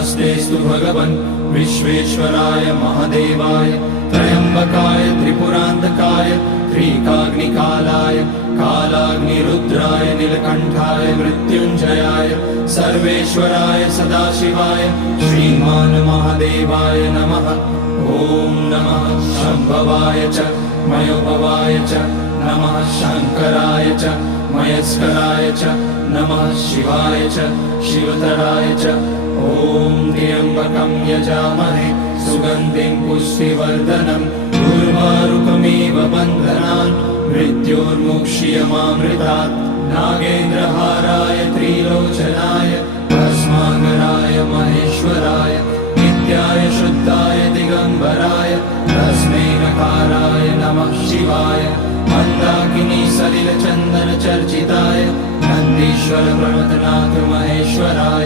नमस्तेस्तु भगवन् विश्वेश्वराय महादेवाय त्र्यम्बकाय त्रिपुरान्तकाय त्रिकाग्निकालाय कालाग्निरुद्राय नीलकण्ठाय मृत्युञ्जयाय सर्वेश्वराय सदाशिवाय श्रीमान् महादेवाय नमः। ॐ नमः शम्भवाय च मयोभवाय च नमः शङ्कराय च मयस्कराय च नमः शिवाय च शिवतराय च। ॐ त्र्यम्बकं यजामहे सुगन्धिं पुष्टिवर्धनम् उर्वारुकमिव बन्धनान् मृत्योर्मुक्ष्यमामृतात्। नागेन्द्रहाराय त्रिलोचनाय भस्माकराय महेश्वराय नित्याय शुद्धाय दिगम्बराय तस्मै नकाराय नमः शिवाय। मन्दाकिनी सलिलचन्दन चर्चिताय नन्दीश्वर प्रमथनाथ महेश्वराय